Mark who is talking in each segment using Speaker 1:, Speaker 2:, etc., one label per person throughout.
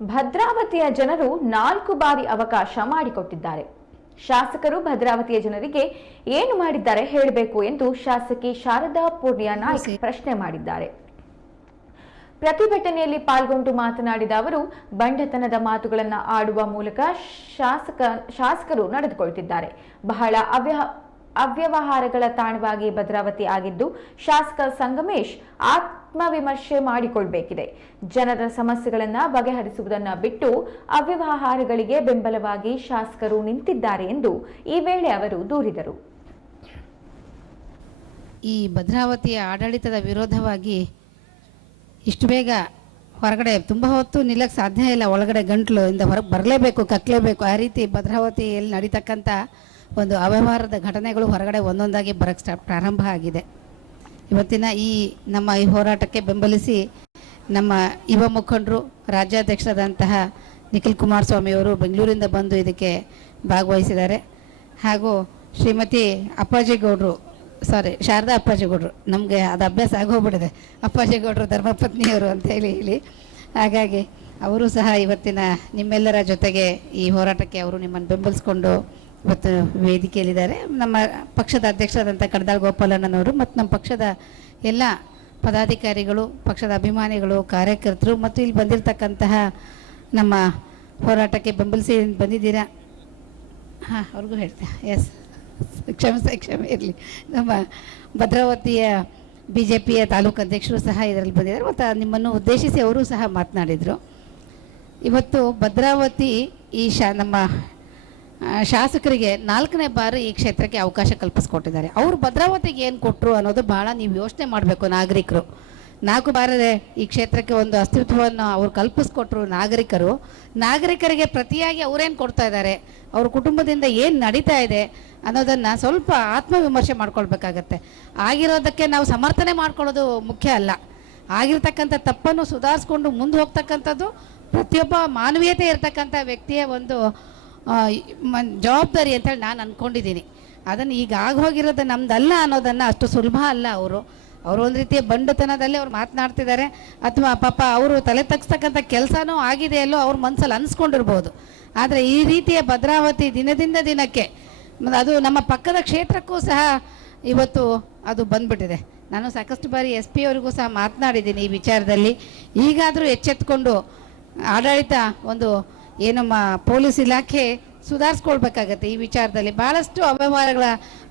Speaker 1: ಭದ್ರಾವತಿಯ ಜನರು ನಾಲ್ಕು ಬಾರಿ ಅವಕಾಶ ಮಾಡಿಕೊಟ್ಟಿದ್ದಾರೆ. ಶಾಸಕರು ಭದ್ರಾವತಿಯ ಜನರಿಗೆ ಏನು ಮಾಡಿದ್ದಾರೆ ಹೇಳಬೇಕು ಎಂದು ಶಾಸಕಿ ಶಾರದಾ ಪೂರ್ಣಿಯಾ ನಾಯ್ಕ್ ಪ್ರಶ್ನೆ ಮಾಡಿದ್ದಾರೆ. ಪ್ರತಿಭಟನೆಯಲ್ಲಿ ಪಾಲ್ಗೊಂಡು ಮಾತನಾಡಿದ ಅವರು ಬಂಡತನದ ಮಾತುಗಳನ್ನು ಆಡುವ ಮೂಲಕ ಶಾಸಕ ಶಾಸಕರು ನಡೆದುಕೊಳ್ತಿದ್ದಾರೆ. ಬಹಳ ಅವ್ಯ ಅವ್ಯವಹಾರಗಳ ತಾಣವಾಗಿ ಭದ್ರಾವತಿ ಆಗಿದ್ದು ಶಾಸಕ ಸಂಗಮೇಶ್ ಆತ್ಮವಿಮರ್ಶೆ ಮಾಡಿಕೊಳ್ಬೇಕಿದೆ. ಜನರ ಸಮಸ್ಯೆಗಳನ್ನು ಬಗೆಹರಿಸುವುದನ್ನು ಬಿಟ್ಟು ಅವ್ಯವಹಾರಗಳಿಗೆ ಬೆಂಬಲವಾಗಿ ಶಾಸಕರು ನಿಂತಿದ್ದಾರೆ ಎಂದು ಈ ವೇಳೆ ಅವರು ದೂರಿದರು.
Speaker 2: ಈ ಭದ್ರಾವತಿಯ ಆಡಳಿತದ ವಿರೋಧವಾಗಿ ಇಷ್ಟು ಬೇಗ ಹೊರಗಡೆ ತುಂಬ ಹೊತ್ತು ನಿಲ್ಲಕ್ಕೆ ಸಾಧ್ಯ ಇಲ್ಲ. ಒಳಗಡೆ ಗಂಟ್ಲು ಇಂದ ಹೊರಗೆ ಬರಲೇಬೇಕು ಕಕ್ಕಲೇಬೇಕು ಆ ರೀತಿ ಭದ್ರಾವತಿಯಲ್ಲಿ ನಡೀತಕ್ಕಂಥ ಒಂದು ಅವ್ಯವಹಾರದ ಘಟನೆಗಳು ಹೊರಗಡೆ ಒಂದೊಂದಾಗಿ ಬರೋಕ್ಕೆ ಪ್ರಾರಂಭ ಆಗಿದೆ. ಇವತ್ತಿನ ಈ ನಮ್ಮ ಈ ಹೋರಾಟಕ್ಕೆ ಬೆಂಬಲಿಸಿ ನಮ್ಮ ಯುವ ಮುಖಂಡರು, ರಾಜ್ಯಾಧ್ಯಕ್ಷರಾದಂತಹ ನಿಖಿಲ್ ಕುಮಾರಸ್ವಾಮಿಯವರು ಬೆಂಗಳೂರಿಂದ ಬಂದು ಇದಕ್ಕೆ ಭಾಗವಹಿಸಿದ್ದಾರೆ. ಹಾಗೂ ಶ್ರೀಮತಿ ಅಪ್ಪಾಜಿಗೌಡರು ಸಾರಿ ಶಾರದಾ ಅಪ್ಪಾಜಿಗೌಡರು, ನಮಗೆ ಅದು ಅಭ್ಯಾಸ ಆಗೋಗ್ಬಿಟ್ಟಿದೆ. ಅಪ್ಪಾಜಿಗೌಡರು ಧರ್ಮಪತ್ನಿಯವರು ಅಂತ ಹೇಳಿ ಹೇಳಿ ಹಾಗಾಗಿ ಅವರು ಸಹ ಇವತ್ತಿನ ನಿಮ್ಮೆಲ್ಲರ ಜೊತೆಗೆ ಈ ಹೋರಾಟಕ್ಕೆ ಅವರು ನಿಮ್ಮನ್ನು ಬೆಂಬಲಿಸ್ಕೊಂಡು ಇವತ್ತು ವೇದಿಕೆಯಲ್ಲಿದ್ದಾರೆ. ನಮ್ಮ ಪಕ್ಷದ ಅಧ್ಯಕ್ಷರಾದಂಥ ಕಡದಾಳ್ ಗೋಪಾಲಣ್ಣನವರು ಮತ್ತು ನಮ್ಮ ಪಕ್ಷದ ಎಲ್ಲ ಪದಾಧಿಕಾರಿಗಳು, ಪಕ್ಷದ ಅಭಿಮಾನಿಗಳು, ಕಾರ್ಯಕರ್ತರು ಮತ್ತು ಇಲ್ಲಿ ಬಂದಿರತಕ್ಕಂತಹ ನಮ್ಮ ಹೋರಾಟಕ್ಕೆ ಬೆಂಬಲಿಸಿ ಬಂದಿದ್ದೀರಾ? ಹಾಂ, ಅವ್ರಿಗೂ ಹೇಳ್ತೆ ಎಸ್ ಕ್ಷಮಿಸಿ ಕ್ಷಮೆ ಇರಲಿ. ನಮ್ಮ ಭದ್ರಾವತಿಯ ಬಿ ಜೆ ಪಿಯ ತಾಲೂಕು ಅಧ್ಯಕ್ಷರು ಸಹ ಇದರಲ್ಲಿ ಬಂದಿದ್ದಾರೆ. ಮತ್ತು ನಿಮ್ಮನ್ನು ಉದ್ದೇಶಿಸಿ ಅವರು ಸಹ ಮಾತನಾಡಿದರು. ಇವತ್ತು ಭದ್ರಾವತಿ ಈ ಶಾ ನಮ್ಮ ಶಾಸಕರಿಗೆ ನಾಲ್ಕನೇ ಬಾರಿ ಈ ಕ್ಷೇತ್ರಕ್ಕೆ ಅವಕಾಶ ಕಲ್ಪಿಸ್ಕೊಟ್ಟಿದ್ದಾರೆ. ಅವರು ಭದ್ರಾವತಿಗೆ ಏನು ಕೊಟ್ಟರು ಅನ್ನೋದು ಭಾಳ ನೀವು ಯೋಚನೆ ಮಾಡಬೇಕು ನಾಗರಿಕರು. ನಾಲ್ಕು ಬಾರದೆ ಈ ಕ್ಷೇತ್ರಕ್ಕೆ ಒಂದು ಅಸ್ತಿತ್ವವನ್ನು ಅವ್ರು ಕಲ್ಪಿಸ್ಕೊಟ್ರು ನಾಗರಿಕರು. ನಾಗರಿಕರಿಗೆ ಪ್ರತಿಯಾಗಿ ಅವರೇನು ಕೊಡ್ತಾ ಇದ್ದಾರೆ? ಅವ್ರ ಕುಟುಂಬದಿಂದ ಏನು ನಡೀತಾ ಇದೆ ಅನ್ನೋದನ್ನು ಸ್ವಲ್ಪ ಆತ್ಮವಿಮರ್ಶೆ ಮಾಡ್ಕೊಳ್ಬೇಕಾಗತ್ತೆ. ಆಗಿರೋದಕ್ಕೆ ನಾವು ಸಮರ್ಥನೆ ಮಾಡ್ಕೊಳ್ಳೋದು ಮುಖ್ಯ ಅಲ್ಲ. ಆಗಿರ್ತಕ್ಕಂಥ ತಪ್ಪನ್ನು ಸುಧಾರಿಸ್ಕೊಂಡು ಮುಂದೆ ಹೋಗ್ತಕ್ಕಂಥದ್ದು ಪ್ರತಿಯೊಬ್ಬ ಮಾನವೀಯತೆ ಇರತಕ್ಕಂಥ ವ್ಯಕ್ತಿಯ ಒಂದು ಜವಾಬ್ದಾರಿ ಅಂತೇಳಿ ನಾನು ಅಂದ್ಕೊಂಡಿದ್ದೀನಿ ಅದನ್ನು ಈಗ ಆಗೋಗಿರೋದು ನಮ್ದಲ್ಲ ಅನ್ನೋದನ್ನು ಅಷ್ಟು ಸುಲಭ ಅಲ್ಲ ಅವರು. ಅವರು ಒಂದು ರೀತಿಯ ಬಂಡುತನದಲ್ಲಿ ಅವ್ರು ಮಾತನಾಡ್ತಿದ್ದಾರೆ. ಅಥವಾ ಪಾಪ ಅವರು ತಲೆ ತಗ್ಸ್ತಕ್ಕಂಥ ಕೆಲಸನೂ ಆಗಿದೆ ಅಲ್ಲೋ ಅವ್ರ ಮನಸ್ಸಲ್ಲಿ ಅನ್ಸ್ಕೊಂಡಿರ್ಬೋದು. ಆದರೆ ಈ ರೀತಿಯ ಭದ್ರಾವತಿ ದಿನದಿಂದ ದಿನಕ್ಕೆ ಅದು ನಮ್ಮ ಪಕ್ಕದ ಕ್ಷೇತ್ರಕ್ಕೂ ಸಹ ಇವತ್ತು ಅದು ಬಂದ್ಬಿಟ್ಟಿದೆ. ನಾನು ಸಾಕಷ್ಟು ಬಾರಿ ಎಸ್ ಪಿ ಅವರಿಗೂ ಸಹ ಮಾತನಾಡಿದ್ದೀನಿ ಈ ವಿಚಾರದಲ್ಲಿ. ಈಗಾದರೂ ಎಚ್ಚೆತ್ಕೊಂಡು ಆಡಳಿತ ಒಂದು ಏನು ಮಾ ಪೊಲೀಸ್ ಇಲಾಖೆ ಸುಧಾರಿಸ್ಕೊಳ್ಬೇಕಾಗತ್ತೆ ಈ ವಿಚಾರದಲ್ಲಿ. ಭಾಳಷ್ಟು ಅವ್ಯವಹಾರಗಳ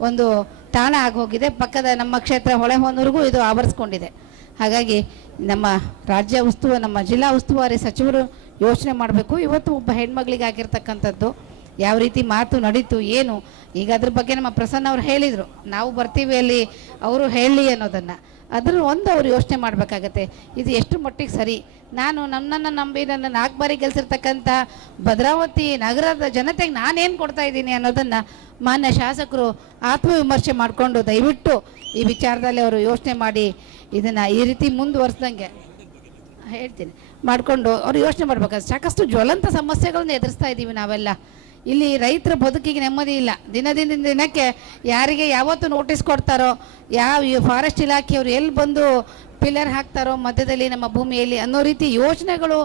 Speaker 2: ಒಂದು ತಾಣ ಆಗೋಗಿದೆ. ಪಕ್ಕದ ನಮ್ಮ ಕ್ಷೇತ್ರ ಹೊಳೆಹೊನ್ನೂರಿಗೂ ಇದು ಆವರಿಸ್ಕೊಂಡಿದೆ. ಹಾಗಾಗಿ ನಮ್ಮ ರಾಜ್ಯ ಉಸ್ತುವಾರಿ ನಮ್ಮ ಜಿಲ್ಲಾ ಉಸ್ತುವಾರಿ ಸಚಿವರು ಯೋಚನೆ ಮಾಡಬೇಕು. ಇವತ್ತು ಒಬ್ಬ ಹೆಣ್ಮಗಳಿಗೆ ಆಗಿರ್ತಕ್ಕಂಥದ್ದು ಯಾವ ರೀತಿ ಮಾತು ನಡೀತು, ಏನು, ಈಗ ಅದ್ರ ಬಗ್ಗೆ ನಮ್ಮ ಪ್ರಸನ್ನ ಅವ್ರು ಹೇಳಿದರು. ನಾವು ಬರ್ತೀವಿ ಅಲ್ಲಿ, ಅವರು ಹೇಳಲಿ ಅನ್ನೋದನ್ನು. ಅದ್ರ ಒಂದು ಅವ್ರು ಯೋಚನೆ ಮಾಡಬೇಕಾಗತ್ತೆ, ಇದು ಎಷ್ಟು ಮಟ್ಟಿಗೆ ಸರಿ? ನಾನು ನನ್ನನ್ನು ನಂಬಿ ನನ್ನ ನಾಲ್ಕು ಬಾರಿ ಗೆಲ್ಸಿರ್ತಕ್ಕಂಥ ಭದ್ರಾವತಿ ನಗರದ ಜನತೆಗೆ ನಾನೇನು ಕೊಡ್ತಾ ಇದ್ದೀನಿ ಅನ್ನೋದನ್ನು ಮಾನ್ಯ ಶಾಸಕರು ಆತ್ಮವಿಮರ್ಶೆ ಮಾಡಿಕೊಂಡು ದಯವಿಟ್ಟು ಈ ವಿಚಾರದಲ್ಲಿ ಅವರು ಯೋಚನೆ ಮಾಡಿ ಇದನ್ನು ಈ ರೀತಿ ಮುಂದುವರ್ಸ್ದಂಗೆ ಹೇಳ್ತೀನಿ. ಮಾಡಿಕೊಂಡು ಅವ್ರು ಯೋಚನೆ ಮಾಡ್ಬೇಕಾದ್ರೆ ಸಾಕಷ್ಟು ಜ್ವಲಂತ ಸಮಸ್ಯೆಗಳನ್ನ ಎದುರಿಸ್ತಾ ಇದ್ದೀವಿ ನಾವೆಲ್ಲ. ಇಲ್ಲಿ ರೈತರ ಬದುಕಿಗೆ ನೆಮ್ಮದಿ ಇಲ್ಲ. ದಿನದಿಂದ ದಿನಕ್ಕೆ ಯಾರಿಗೆ ಯಾವತ್ತು ನೋಟಿಸ್ ಕೊಡ್ತಾರೋ, ಯಾವ ಫಾರೆಸ್ಟ್ ಇಲಾಖೆಯವರು ಎಲ್ಲಿ ಬಂದು ಪಿಲ್ಲರ್ ಹಾಕ್ತಾರೋ ಮಧ್ಯದಲ್ಲಿ ನಮ್ಮ ಭೂಮಿಯಲ್ಲಿ ಅನ್ನೋ ರೀತಿ ಯೋಚನೆಗಳು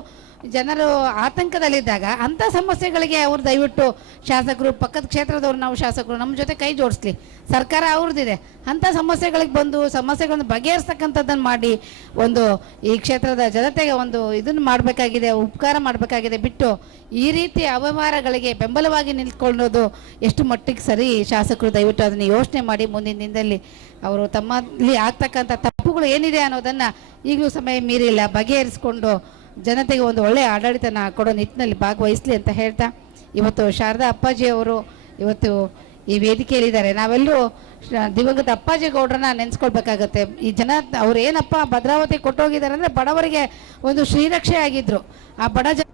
Speaker 2: ಜನರು ಆತಂಕದಲ್ಲಿದ್ದಾಗ ಅಂಥ ಸಮಸ್ಯೆಗಳಿಗೆ ಅವ್ರು ದಯವಿಟ್ಟು ಶಾಸಕರು, ಪಕ್ಕದ ಕ್ಷೇತ್ರದವ್ರು ನಾವು ಶಾಸಕರು, ನಮ್ಮ ಜೊತೆ ಕೈ ಜೋಡಿಸ್ಲಿ. ಸರ್ಕಾರ ಅವ್ರದ್ದಿದೆ. ಅಂಥ ಸಮಸ್ಯೆಗಳಿಗೆ ಬಂದು ಸಮಸ್ಯೆಗಳನ್ನು ಬಗೆಹರಿಸ್ತಕ್ಕಂಥದ್ದನ್ನು ಮಾಡಿ ಒಂದು ಈ ಕ್ಷೇತ್ರದ ಜನತೆಗೆ ಒಂದು ಇದನ್ನು ಮಾಡಬೇಕಾಗಿದೆ, ಉಪಕಾರ ಮಾಡಬೇಕಾಗಿದೆ ಬಿಟ್ಟು ಈ ರೀತಿ ಅವ್ಯವಹಾರಗಳಿಗೆ ಬೆಂಬಲವಾಗಿ ನಿಂತ್ಕೊಳ್ಳೋದು ಎಷ್ಟು ಮಟ್ಟಿಗೆ ಸರಿ? ಶಾಸಕರು ದಯವಿಟ್ಟು ಅದನ್ನು ಯೋಚನೆ ಮಾಡಿ ಮುಂದಿನ ದಿನದಲ್ಲಿ ಅವರು ತಮ್ಮಲ್ಲಿ ಆಗ್ತಕ್ಕಂಥ ತಪ್ಪುಗಳು ಏನಿದೆ ಅನ್ನೋದನ್ನು ಈಗಲೂ ಸಮಯ ಮೀರಿಲ್ಲ. ಬಗೆಹರಿಸ್ಕೊಂಡು ಜನತೆಗೆ ಒಂದು ಒಳ್ಳೆಯ ಆಡಳಿತನ ಕೊಡೋ ನಿಟ್ಟಿನಲ್ಲಿ ಭಾಗವಹಿಸಲಿ ಅಂತ ಹೇಳ್ತಾ, ಇವತ್ತು ಶಾರದಾ ಅಪ್ಪಾಜಿ ಅವರು ಇವತ್ತು ಈ ವೇದಿಕೆಯಲ್ಲಿದ್ದಾರೆ. ನಾವೆಲ್ಲರೂ ದಿವಂಗತ ಅಪ್ಪಾಜಿ ಗೌಡ್ರನ್ನ ನೆನೆಸ್ಕೊಳ್ಬೇಕಾಗತ್ತೆ. ಈ ಜನ ಅವ್ರು ಏನಪ್ಪ ಭದ್ರಾವತಿ ಕೊಟ್ಟೋಗಿದ್ದಾರೆ ಅಂದರೆ ಬಡವರಿಗೆ ಒಂದು ಶ್ರೀರಕ್ಷೆ ಆಗಿದ್ದರು ಆ ಬಡ ಜನ